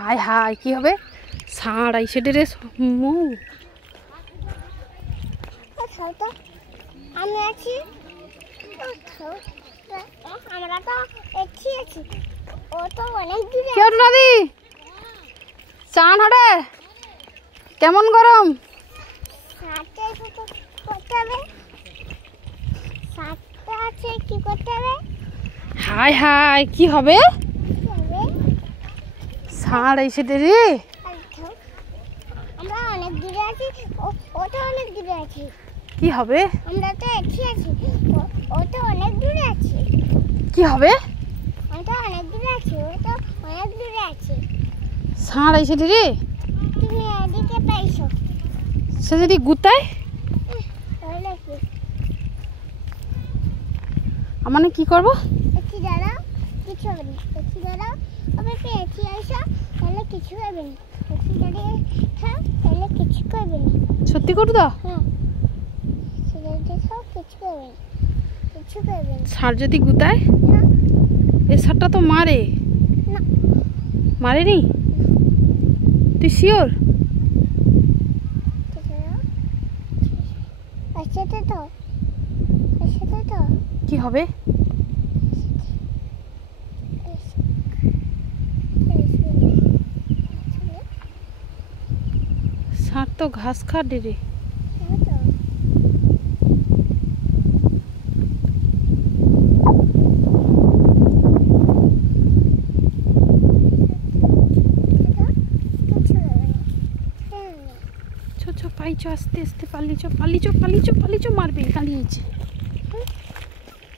হায় হায় কি হবে? ষাঁড় আইসে রে মৌ। আমি আছি, আমরা তো আছি, ও তো অনেক দূরে। কেউ নদী চান হাটে কেমন গরম? করতে হবে, সাতটা আছে, কি করতে হবে? হায় হায় কি হবে? ষাঁড় আইসে রে। আমরা অনেক দূরে আছি, ও তো অনেক দূরে আছে। কি হবে? আমরা তো আছি, ও তো অনেক দূরে আছে। কি হবে? আমি তো অনেক দূরে আছি, ও তো অনেক দূরে আছে। ষাঁড় আইসে রে। তুমি এদিকে পাইছো, সে যদি গুতায় তাহলে কি? মানে কি করবো? একটু দাঁড়াও, কিছু হবে না। একটু দাঁড়াও, আমি পেয়েছি আইসা, তাহলে কিছু হবে না। একটু দাঁড়িয়ে থাক, তাহলে কিছু করবে না। সত্যি করু তো? হ্যাঁ, কিছু করবে না, কিছু করবে না। ষাঁড় যদি গুতায়? না, এ ষাঁড়টা তো মারে। না, মারেনি? তুই শিওর? আসতে তো, আসতে তো। কি হবে? ষাঁড় তো ঘাস খাটে রে। চ পাইছো আস্তে আস্তে পালিছো পালিছো পালিছো পালিছো মারবে দাঁড়িয়েছে।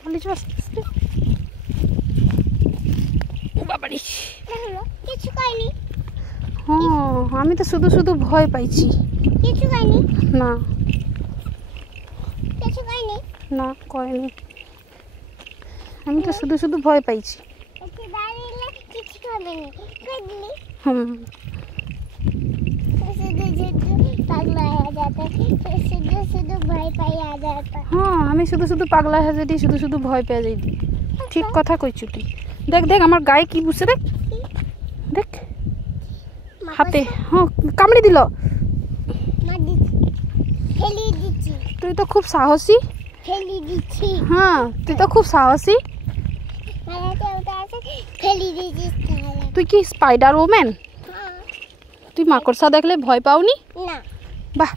পালিছো আস্তে আস্তে। বাবারি কিছু কইনি। হ্যাঁ আমি তো শুধু শুধু ভয় পাইছি। কিছু কইনি। না কিছু কইনি। না করেনি, আমি তো শুধু শুধু ভয় পাইছি। একটু দাঁড়িয়ে কিছু করবে না, কই দিলি? হুম পাগলা হয়ে যাতা, শুধু ভয় পাই आ जाता। হ্যাঁ আমি শুধু শুধু পাগলা হয়ে যাই, শুধু শুধু ভয় পেয়ে যাই। ঠিক কথা কইছু তুই। দেখ দেখ আমার গায়ে কি বুঝছে, দেখ দেখ হাতে। হ্যাঁ কামড়ি দিল। ফেলি দিচ্ছি, তুই তো খুব সাহসী। ফেলি দিচ্ছি। হ্যাঁ তুই তো খুব সাহসী। ফেলি দিচ্ছি। তুই কি স্পাইডার ওম্যান? হ্যাঁ। তুই মাকড়সা দেখলে ভয় পাওনি? না। বাহ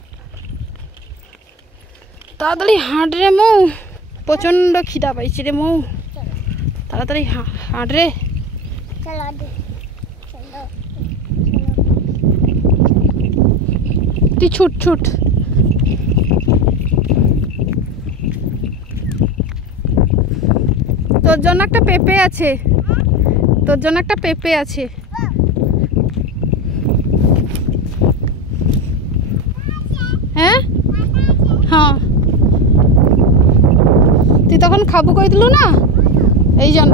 তাড়াতাড়ি হাঁট রে মৌ, প্রচন্ড খিদা পাইছি রে মৌ, তাড়াতাড়ি হাঁট রে। চলো চলো, তুই ছুট ছুট। তোর জন্য একটা পেঁপে আছে, তোর জন্য একটা পেঁপে আছে। হ্যাঁ হ্যাঁ তুই তখন খাবো কই দিলু না, এই জন্য।